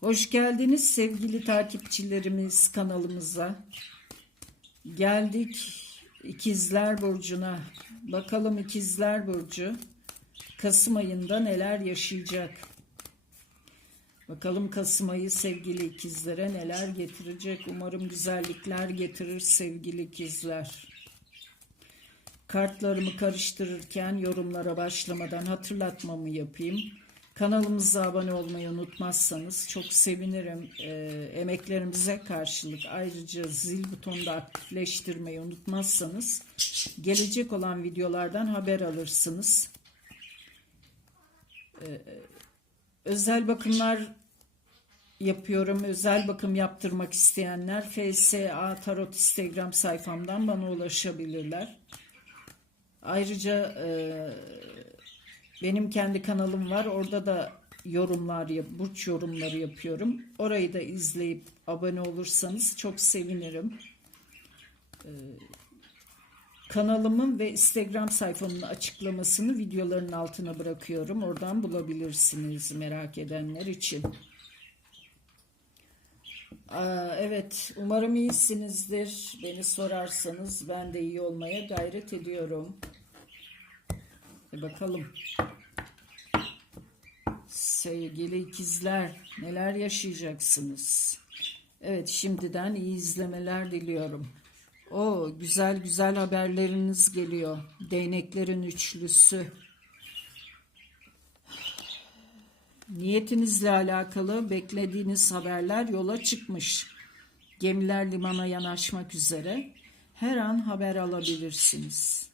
Hoş geldiniz sevgili takipçilerimiz kanalımıza. Geldik İkizler Burcu'na. Bakalım İkizler Burcu Kasım ayında neler yaşayacak? Bakalım Kasım ayı sevgili ikizlere neler getirecek? Umarım güzellikler getirir sevgili ikizler. Kartlarımı karıştırırken yorumlara başlamadan hatırlatmamı yapayım. Kanalımıza abone olmayı unutmazsanız çok sevinirim. Ee, emeklerimize karşılık ayrıca zil butonunu da aktifleştirmeyi unutmazsanız gelecek olan videolardan haber alırsınız. Ee, özel bakımlar yapıyorum. Özel bakım yaptırmak isteyenler FSA Tarot Instagram sayfamdan bana ulaşabilirler. Ayrıca e, benim kendi kanalım var. Orada da yorumlar, burç yorumları yapıyorum. Orayı da izleyip abone olursanız çok sevinirim. E, kanalımın ve Instagram sayfamın açıklamasını videoların altına bırakıyorum. Oradan bulabilirsiniz merak edenler için. Evet, umarım iyisinizdir. Beni sorarsanız ben de iyi olmaya gayret ediyorum. E bakalım. Sevgili ikizler, neler yaşayacaksınız? Evet, şimdiden iyi izlemeler diliyorum. O güzel güzel haberleriniz geliyor. Değneklerin üçlüsü. Niyetinizle alakalı beklediğiniz haberler yola çıkmış. Gemiler limana yanaşmak üzere. Her an haber alabilirsiniz.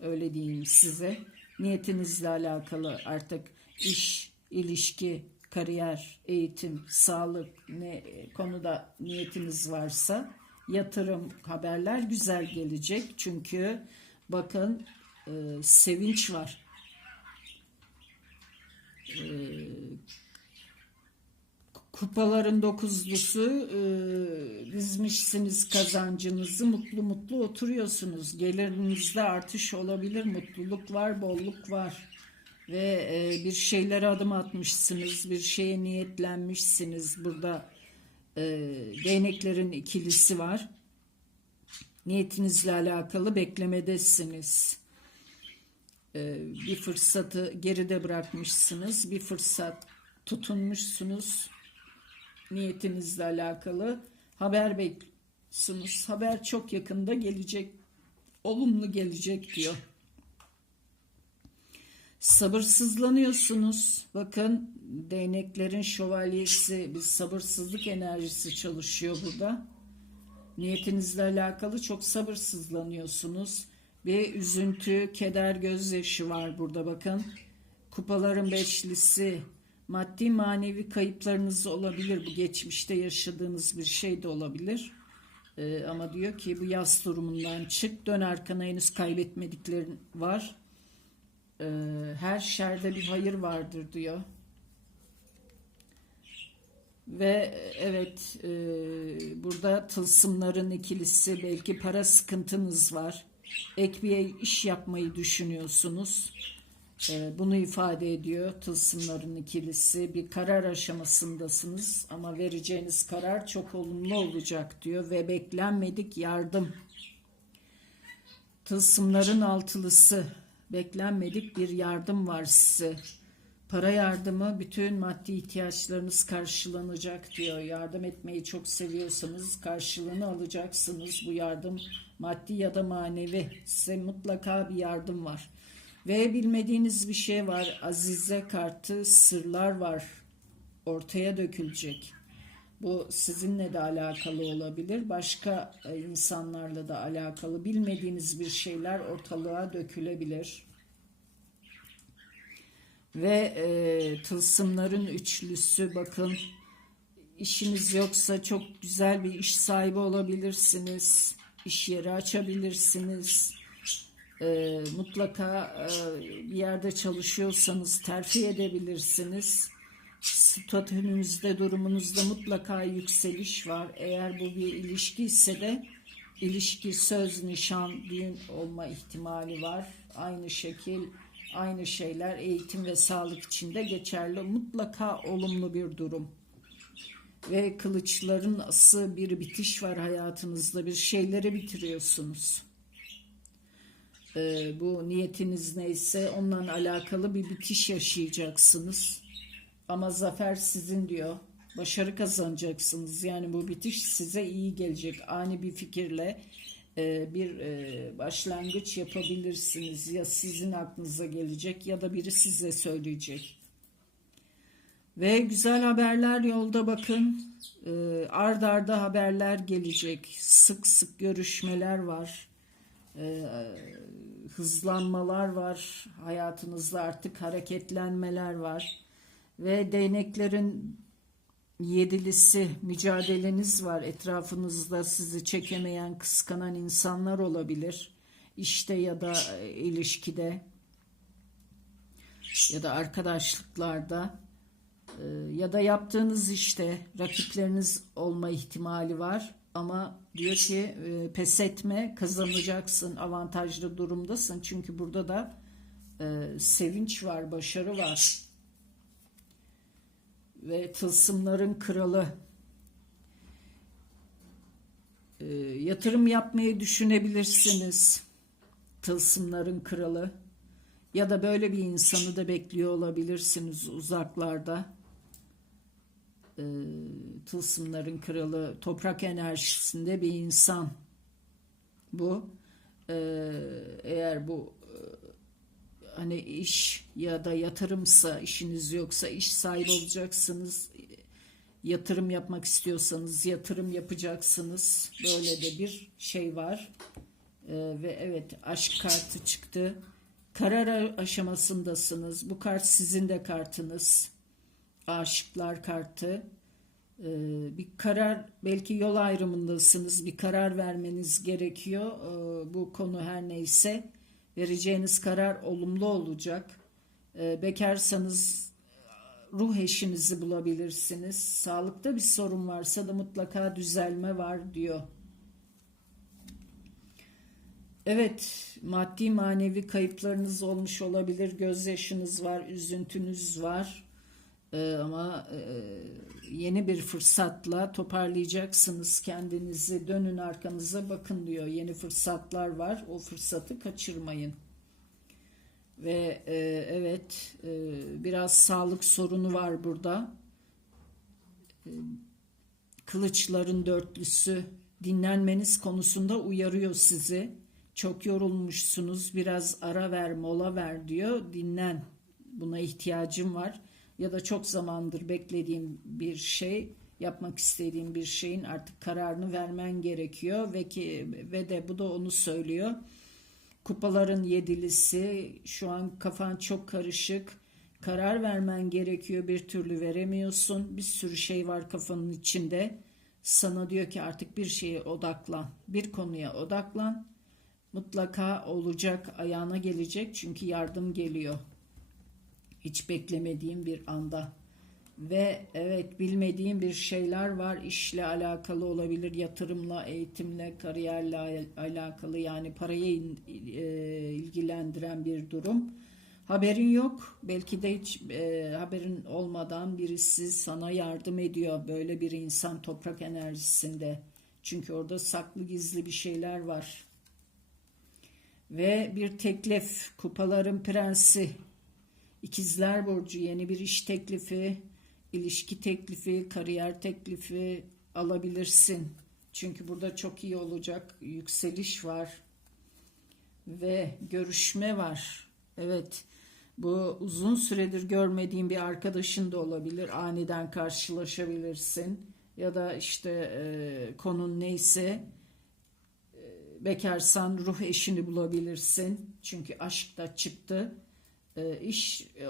Öyle diyeyim size. Niyetinizle alakalı artık iş, ilişki, kariyer, eğitim, sağlık ne konuda niyetiniz varsa yatırım haberler güzel gelecek. Çünkü bakın e, sevinç var. E, kupaların dokuzlusu e, dizmişsiniz kazancınızı mutlu mutlu oturuyorsunuz. Gelirinizde artış olabilir mutluluk var bolluk var. Ve e, bir şeylere adım atmışsınız bir şeye niyetlenmişsiniz. Burada e, değneklerin ikilisi var. Niyetinizle alakalı beklemedesiniz. E, bir fırsatı geride bırakmışsınız bir fırsat tutunmuşsunuz niyetinizle alakalı haber bekliyorsunuz. Haber çok yakında gelecek. Olumlu gelecek diyor. Sabırsızlanıyorsunuz. Bakın değneklerin şövalyesi bir sabırsızlık enerjisi çalışıyor burada. Niyetinizle alakalı çok sabırsızlanıyorsunuz. Bir üzüntü, keder, gözyaşı var burada bakın. Kupaların beşlisi, maddi manevi kayıplarınız olabilir. Bu geçmişte yaşadığınız bir şey de olabilir. Ee, ama diyor ki bu yaz durumundan çık dön arkana henüz kaybetmediklerin var. Ee, her şerde bir hayır vardır diyor. Ve evet e, burada tılsımların ikilisi belki para sıkıntınız var. Ek bir iş yapmayı düşünüyorsunuz. Ee, bunu ifade ediyor tılsımların ikilisi. Bir karar aşamasındasınız ama vereceğiniz karar çok olumlu olacak diyor ve beklenmedik yardım. Tılsımların altılısı beklenmedik bir yardım var size. Para yardımı bütün maddi ihtiyaçlarınız karşılanacak diyor. Yardım etmeyi çok seviyorsanız karşılığını alacaksınız. Bu yardım maddi ya da manevi size mutlaka bir yardım var. Ve bilmediğiniz bir şey var. Azize kartı sırlar var. Ortaya dökülecek. Bu sizinle de alakalı olabilir. Başka e, insanlarla da alakalı bilmediğiniz bir şeyler ortalığa dökülebilir. Ve e, tılsımların üçlüsü bakın işiniz yoksa çok güzel bir iş sahibi olabilirsiniz. İş yeri açabilirsiniz e, mutlaka e, bir yerde çalışıyorsanız terfi edebilirsiniz. Statünüzde, durumunuzda mutlaka yükseliş var. Eğer bu bir ilişki ise de ilişki, söz, nişan, düğün olma ihtimali var. Aynı şekil, aynı şeyler eğitim ve sağlık için de geçerli. Mutlaka olumlu bir durum. Ve kılıçların ası bir bitiş var hayatınızda. Bir şeyleri bitiriyorsunuz. Ee, bu niyetiniz neyse onunla alakalı bir bitiş yaşayacaksınız. Ama zafer sizin diyor. Başarı kazanacaksınız. Yani bu bitiş size iyi gelecek. Ani bir fikirle e, bir e, başlangıç yapabilirsiniz. Ya sizin aklınıza gelecek ya da biri size söyleyecek. Ve güzel haberler yolda bakın. E, ard arda haberler gelecek. Sık sık görüşmeler var. E, hızlanmalar var. Hayatınızda artık hareketlenmeler var. Ve değneklerin yedilisi mücadeleniz var. Etrafınızda sizi çekemeyen, kıskanan insanlar olabilir. İşte ya da e, ilişkide ya da arkadaşlıklarda e, ya da yaptığınız işte rakipleriniz olma ihtimali var. Ama diyor ki e, pes etme kazanacaksın avantajlı durumdasın. Çünkü burada da sevinç var, başarı var ve tılsımların kralı e, yatırım yapmayı düşünebilirsiniz. Tılsımların kralı ya da böyle bir insanı da bekliyor olabilirsiniz uzaklarda. E, tılsımların kralı toprak enerjisinde bir insan. Bu. E, eğer bu hani iş ya da yatırımsa işiniz yoksa iş sahibi olacaksınız yatırım yapmak istiyorsanız yatırım yapacaksınız. Böyle de bir şey var. Ee, ve evet aşk kartı çıktı. Karar aşamasındasınız. Bu kart sizin de kartınız aşıklar kartı ee, bir karar belki yol ayrımındasınız bir karar vermeniz gerekiyor ee, bu konu her neyse vereceğiniz karar olumlu olacak. E, bekarsanız ruh eşinizi bulabilirsiniz. Sağlıkta bir sorun varsa da mutlaka düzelme var diyor. Evet, maddi manevi kayıplarınız olmuş olabilir, gözyaşınız var, üzüntünüz var. Ee, ama e, yeni bir fırsatla toparlayacaksınız kendinizi. Dönün arkanıza bakın diyor. Yeni fırsatlar var. O fırsatı kaçırmayın. Ve e, evet e, biraz sağlık sorunu var burada. Kılıçların dörtlüsü dinlenmeniz konusunda uyarıyor sizi. Çok yorulmuşsunuz. Biraz ara ver, mola ver diyor. Dinlen. Buna ihtiyacım var ya da çok zamandır beklediğim bir şey yapmak istediğim bir şeyin artık kararını vermen gerekiyor ve ki ve de bu da onu söylüyor. Kupaların yedilisi şu an kafan çok karışık. Karar vermen gerekiyor bir türlü veremiyorsun. Bir sürü şey var kafanın içinde. Sana diyor ki artık bir şeye odaklan. Bir konuya odaklan. Mutlaka olacak, ayağına gelecek çünkü yardım geliyor hiç beklemediğim bir anda. Ve evet bilmediğim bir şeyler var. İşle alakalı olabilir yatırımla eğitimle kariyerle alakalı yani parayı e, ilgilendiren bir durum. Haberin yok. Belki de hiç e, haberin olmadan birisi sana yardım ediyor. Böyle bir insan toprak enerjisinde. Çünkü orada saklı gizli bir şeyler var. Ve bir teklif kupaların prensi İkizler Burcu yeni bir iş teklifi, ilişki teklifi, kariyer teklifi alabilirsin. Çünkü burada çok iyi olacak yükseliş var ve görüşme var. Evet bu uzun süredir görmediğin bir arkadaşın da olabilir. Aniden karşılaşabilirsin ya da işte e, konun neyse e, bekarsan ruh eşini bulabilirsin. Çünkü aşk da çıktı iş e,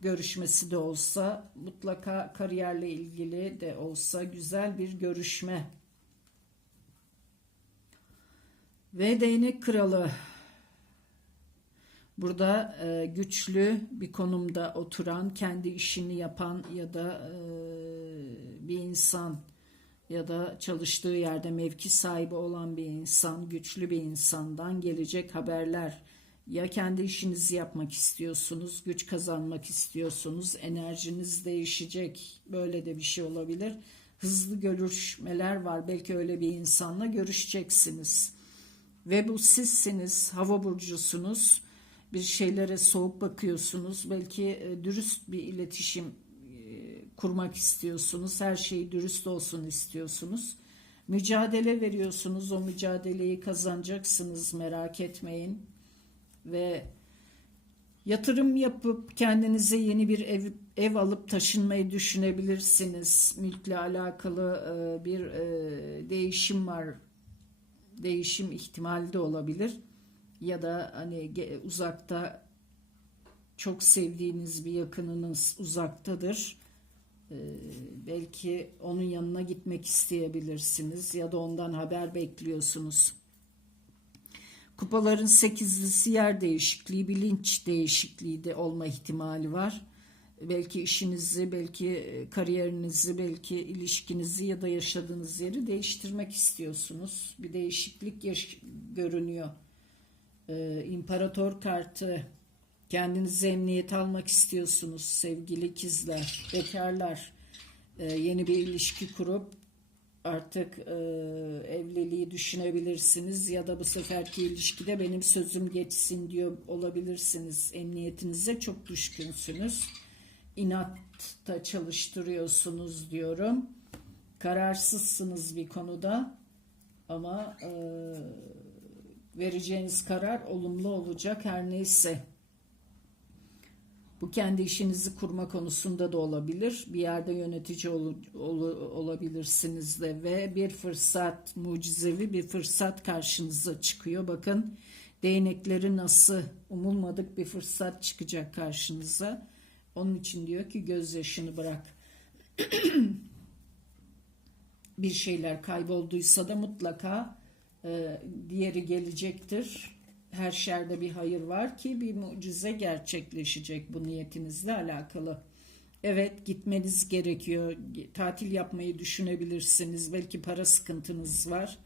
görüşmesi de olsa mutlaka kariyerle ilgili de olsa güzel bir görüşme. Ve değnek kralı burada e, güçlü bir konumda oturan, kendi işini yapan ya da e, bir insan ya da çalıştığı yerde mevki sahibi olan bir insan, güçlü bir insandan gelecek haberler ya kendi işinizi yapmak istiyorsunuz, güç kazanmak istiyorsunuz, enerjiniz değişecek. Böyle de bir şey olabilir. hızlı görüşmeler var. Belki öyle bir insanla görüşeceksiniz. Ve bu sizsiniz, hava burcusunuz. Bir şeylere soğuk bakıyorsunuz. Belki e, dürüst bir iletişim e, kurmak istiyorsunuz. Her şey dürüst olsun istiyorsunuz. Mücadele veriyorsunuz. O mücadeleyi kazanacaksınız. Merak etmeyin. Ve Yatırım yapıp kendinize yeni bir ev, ev alıp taşınmayı düşünebilirsiniz. Mülkle alakalı e, bir e, değişim var. Değişim ihtimali de olabilir. Ya da hani uzakta çok sevdiğiniz bir yakınınız uzaktadır. E, belki onun yanına gitmek isteyebilirsiniz ya da ondan haber bekliyorsunuz. Kupaların sekizlisi yer değişikliği, bilinç değişikliği de olma ihtimali var. Belki işinizi, belki e, kariyerinizi, belki ilişkinizi ya da yaşadığınız yeri değiştirmek istiyorsunuz. Bir değişiklik görünüyor. Ee, İmparator kartı, kendinize emniyet almak istiyorsunuz sevgili ikizler, bekarlar. Ee, yeni bir ilişki kurup artık e, evliliği düşünebilirsiniz ya da bu seferki ilişkide benim sözüm geçsin diyor olabilirsiniz. Emniyetinize çok düşkünsünüz. İnatta çalıştırıyorsunuz diyorum. Kararsızsınız bir konuda ama e, vereceğiniz karar olumlu olacak her neyse. Bu kendi işinizi kurma konusunda da olabilir. Bir yerde yönetici ol, ol- olabilirsiniz de ve bir fırsat, mucizevi bir fırsat karşınıza çıkıyor. Bakın değnekleri nasıl umulmadık bir fırsat çıkacak karşınıza. Onun için diyor ki gözyaşını bırak. bir şeyler kaybolduysa da mutlaka e, diğeri gelecektir her şerde bir hayır var ki bir mucize gerçekleşecek bu niyetinizle alakalı. Evet gitmeniz gerekiyor. Tatil yapmayı düşünebilirsiniz. Belki para sıkıntınız var.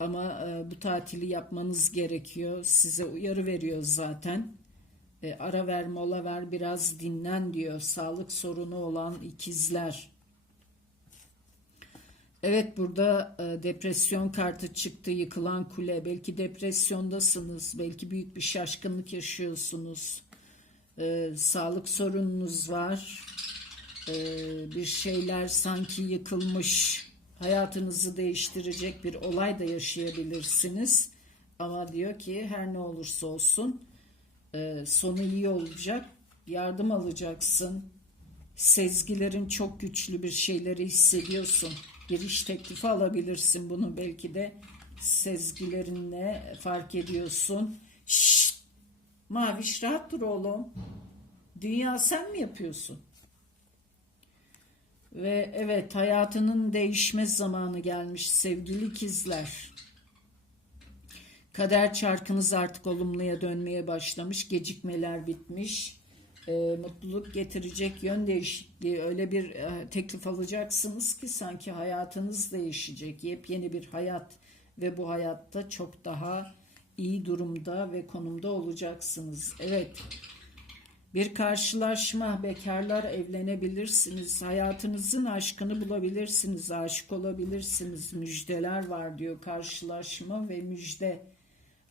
Ama e, bu tatili yapmanız gerekiyor. Size uyarı veriyor zaten. E, ara ver, mola ver, biraz dinlen diyor. Sağlık sorunu olan ikizler. Evet burada e, depresyon kartı çıktı yıkılan kule. Belki depresyondasınız belki büyük bir şaşkınlık yaşıyorsunuz. E, sağlık sorununuz var. E, bir şeyler sanki yıkılmış. Hayatınızı değiştirecek bir olay da yaşayabilirsiniz. Ama diyor ki her ne olursa olsun e, sonu iyi olacak yardım alacaksın. Sezgilerin çok güçlü bir şeyleri hissediyorsun. Bir iş teklifi alabilirsin bunu belki de sezgilerinle fark ediyorsun. Şşt! Maviş rahat dur oğlum. Dünya sen mi yapıyorsun? Ve evet hayatının değişme zamanı gelmiş sevgili ikizler. Kader çarkınız artık olumluya dönmeye başlamış. Gecikmeler bitmiş e, mutluluk getirecek yön değişikliği öyle bir e, teklif alacaksınız ki sanki hayatınız değişecek. Yepyeni bir hayat ve bu hayatta çok daha iyi durumda ve konumda olacaksınız. Evet. Bir karşılaşma, bekarlar evlenebilirsiniz. Hayatınızın aşkını bulabilirsiniz, aşık olabilirsiniz. Müjdeler var diyor karşılaşma ve müjde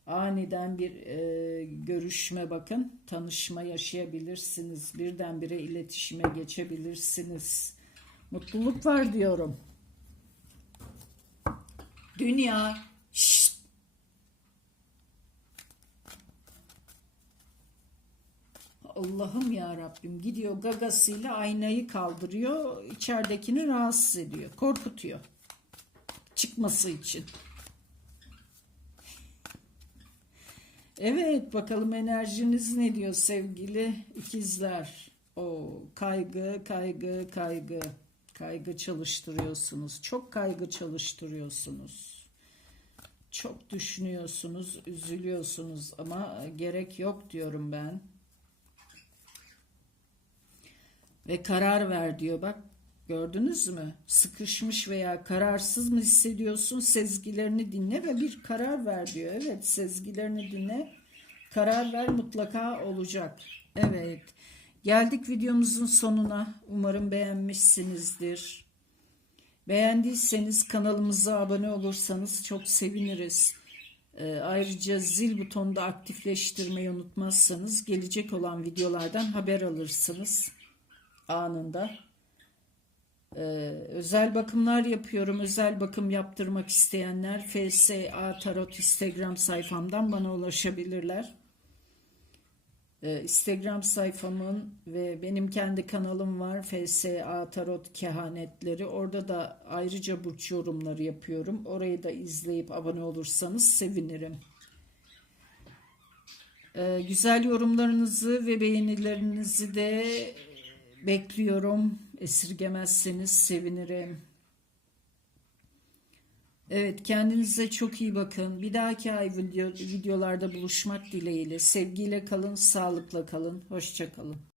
aniden bir e, görüşme bakın tanışma yaşayabilirsiniz birdenbire iletişime geçebilirsiniz. Mutluluk var diyorum. Dünya şşt. Allah'ım ya Rabbim gidiyor gagasıyla aynayı kaldırıyor içeridekini rahatsız ediyor korkutuyor. Çıkması için Evet bakalım enerjiniz ne diyor sevgili ikizler. O kaygı, kaygı, kaygı. Kaygı çalıştırıyorsunuz. Çok kaygı çalıştırıyorsunuz. Çok düşünüyorsunuz, üzülüyorsunuz ama gerek yok diyorum ben. Ve karar ver diyor bak gördünüz mü? Sıkışmış veya kararsız mı hissediyorsun? Sezgilerini dinle ve bir karar ver diyor. Evet sezgilerini dinle. Karar ver mutlaka olacak. Evet. Geldik videomuzun sonuna. Umarım beğenmişsinizdir. Beğendiyseniz kanalımıza abone olursanız çok seviniriz. Ee, ayrıca zil butonunu da aktifleştirmeyi unutmazsanız gelecek olan videolardan haber alırsınız anında. Ee, özel bakımlar yapıyorum. Özel bakım yaptırmak isteyenler FSA Tarot Instagram sayfamdan bana ulaşabilirler. Ee, Instagram sayfamın ve benim kendi kanalım var FSA Tarot Kehanetleri. Orada da ayrıca burç yorumları yapıyorum. Orayı da izleyip abone olursanız sevinirim. Ee, güzel yorumlarınızı ve beğenilerinizi de bekliyorum. Esirgemezseniz sevinirim. Evet kendinize çok iyi bakın. Bir dahaki ay video, videolarda buluşmak dileğiyle. Sevgiyle kalın, sağlıkla kalın. Hoşça kalın.